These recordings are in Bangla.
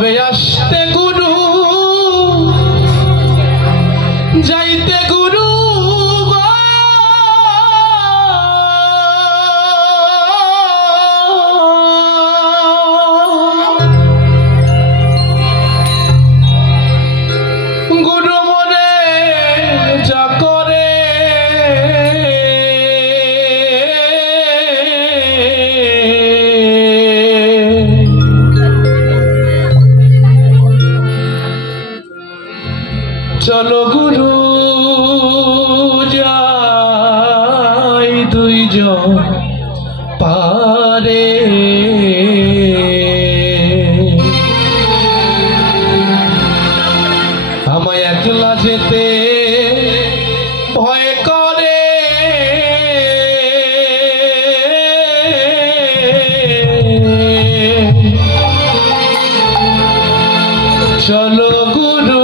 কবে আসতে গুরু যাইতে গুরু গুরু মনে যা করে চলো গুরু যাই দুইজন পারে আমায় একলা যেতে ভয় করে চলো গুরু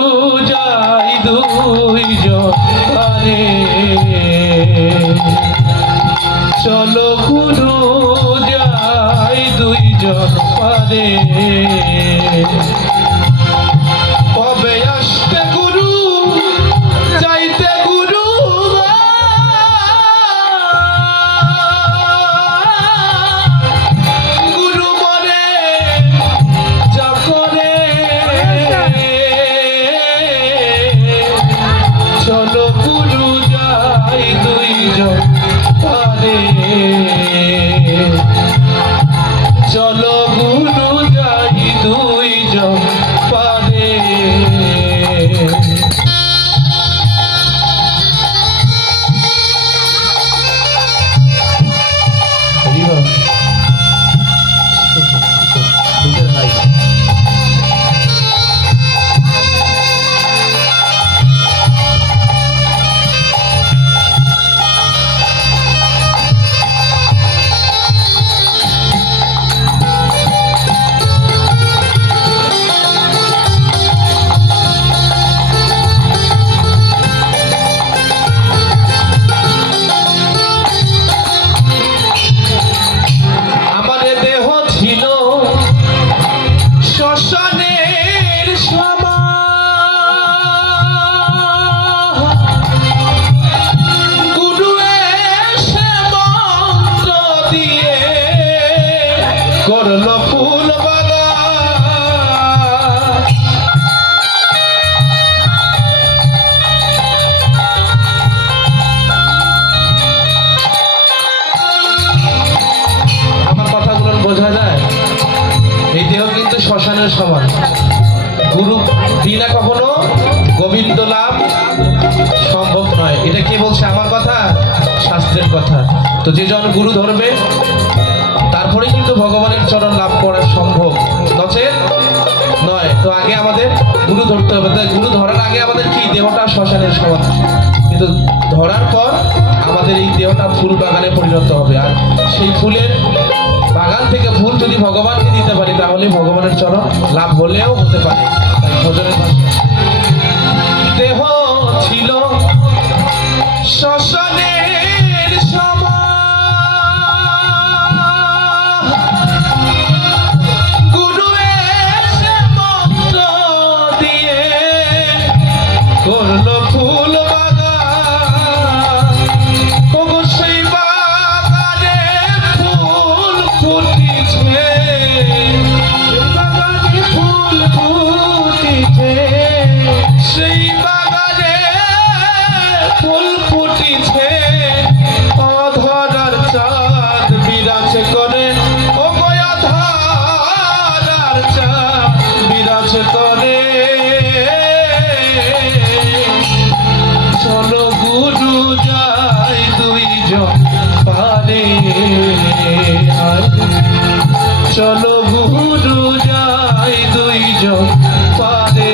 যাই দুইজন পারে চলো গুরু যাই দুইজন পারে কবে আসতে গুরু যাইতে গুরু গুরু মনে যা করে চলো গুরু যাই দুইজন পারে চলো গুরু যাই দুইজন পারে করলো ফুল আমার কথাগুলো বোঝা যায় এই দেহ কিন্তু শ্মশানের সমান গুরু বিনা কখনো গোবিন্দ লাভ সম্ভব নয় এটা কে বলছে আমার কথা শাস্ত্রের কথা তো যে জন গুরু ধরবে তারপরে কিন্তু ভগবানের চরণ লাভ করা সম্ভব নচেত নয় তো আগে আমাদের গুরু ধরতে হবে গুরু ধরার আগে আমাদের কি দেহটা শ্মশানের সমান কিন্তু ধরার পর আমাদের এই দেহটা ফুল বাগানে পরিণত হবে আর সেই ফুলের বাগান থেকে ফুল যদি ভগবানকে দিতে পারি তাহলে ভগবানের চরণ লাভ হলেও হতে পারে তাই ভজনের দেহ ছিল শ্মশানের সমান করলো ফুল বাগান ওগো সেই বাগানে ফুল ফুটিছে ফুল ফুটিছে সেই বাগানে ফুল ফুটিছে অধরার চাঁদ বিরাজ করে ওগো অধরার চাঁদ বিরাজ করে চলো গুরু যাই দুইজন পারে চলো গুরু যাই দুইজন পারে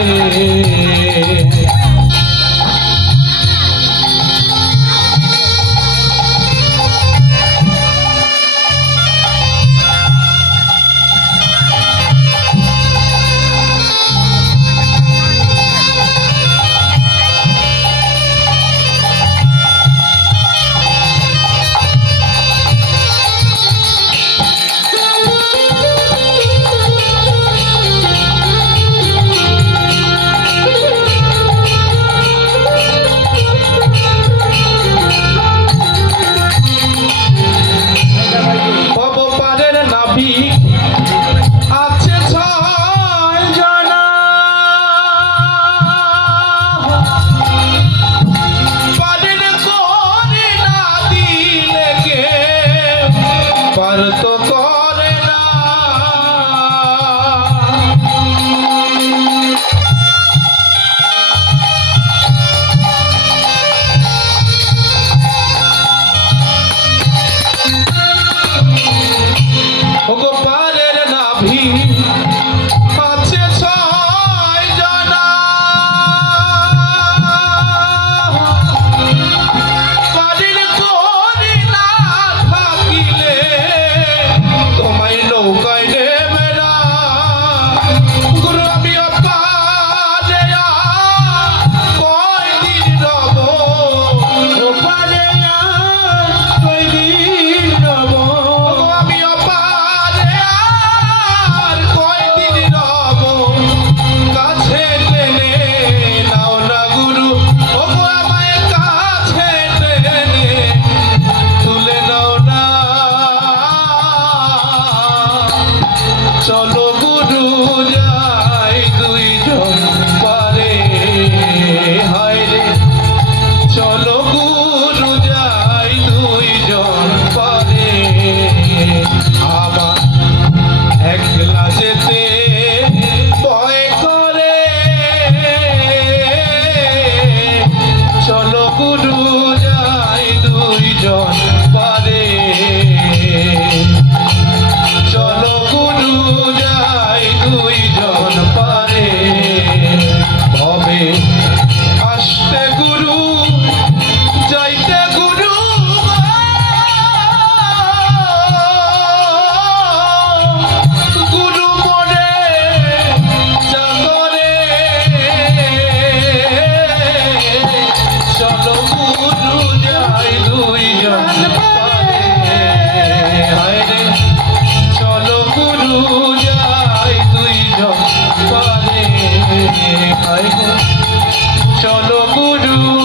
চলো গুরু